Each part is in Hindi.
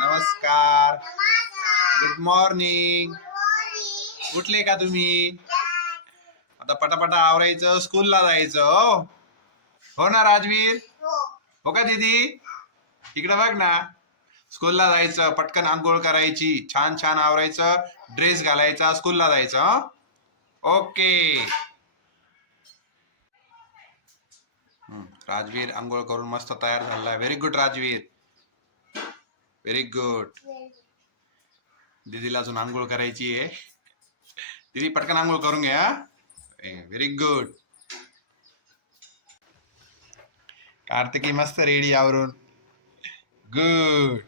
नमस्कार. गुड मॉर्निंग उठले का तुम्ही? आता पटापटा आवरायचं स्कूलला जायचं हो? हो ना राजवीर? हो का दीदी? इकडे बघ ना. स्कूलला जायचं पटकन आंघोळ करायची छान छान आवरायचं ड्रेस घालायचा स्कूलला जायचं हो? ओके राजवीर आंघोळ करून मस्त तयार झाला. Very good Rajveer. Very good दीदीला अजून आंघोळ करायची आहे. दीदी पटकन आंघोळ करून घ्या. व्हेरी गुड कार्तिकी मस्त रेडी आवरून. गुड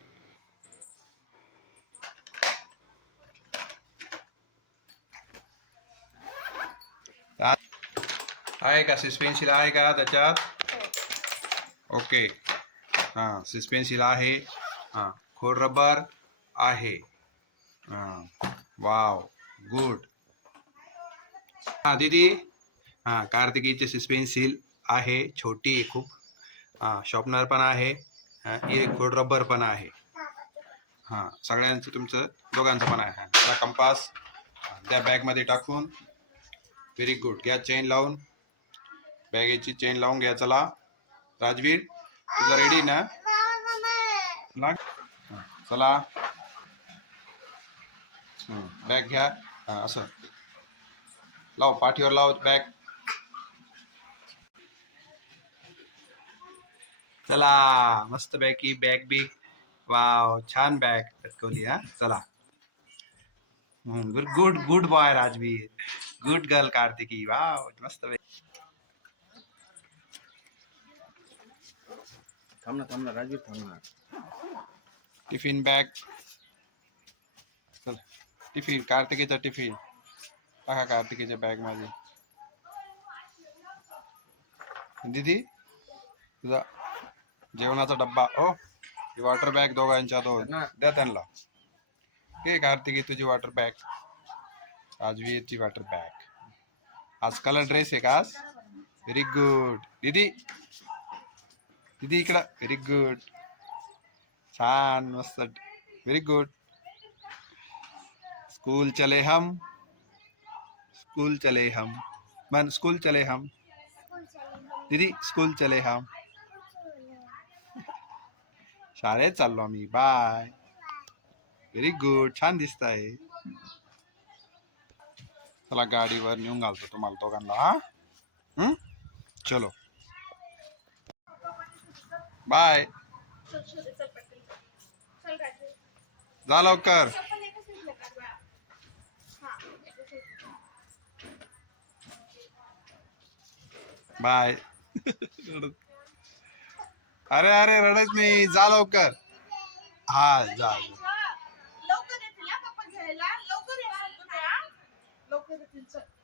आहे का सिस्पेन्सिल आहे का त्याच्यात? ओके हाँ सिस्पेन्सिल आहे. हाँ. खोड रबर आहे. हां. वाव. गुड. हां दीदी. हां कार्तिकीचे सिस्पेन्सिल आहे. छोटी खूप. हां शॉर्पनर पण आहे. हां हे खोड रबर पण आहे. हां सगळ्यांचं तुमचं दोघांचं पण आहे. हां कंपास त्या बॅगमध्ये टाकून. व्हेरी गुड घ्या चेन लावून. बॅगेची चेन लावून घ्या. चला. राजवीर तुझा रेडी ना? लाग. हां, चला। बॅग घ्या. हाँ, असं. लाव, पाठीवर लाव चला, मस्त पैकी बॅग बी. वाव छान बॅग लटकवली हा. चला. Good good boy Rajveer. Good girl Kartiki. Wow मस्त थांब ना थांब ना, राजवीर थांब ना. Tiffin bag. चल टिफ़िन कार्तिकीचा टिफ़िन। टाका कार्तिकीच्या बॅग मध्ये दीदी तुझा जेवणाचा डब्बा ओ वॉटर बॅग दोघांच्या दोन. द्या त्यांना. घे कार्तिकी तुझी वॉटर बॅग राजवीरची वॉटर बॅग आज कलर ड्रेस आहे का आज? व्हेरी गुड दीदी दीदी इकडं. व्हेरी गुड छान मस्त व्हेरी गुड स्कूल चले हम स्कूल चले हम मन स्कूल चले हम दीदी स्कूल चले हम शाळेत चाललो आम्ही बाय व्हेरी गुड छान दिसत आहे चला गाडीवर नेऊन घालतो तुम्हाला दोघांना हा? चलो बाय जा लवकर. बाय. अरे अरे रडत नाही. जा लवकर. हा जा. लवकर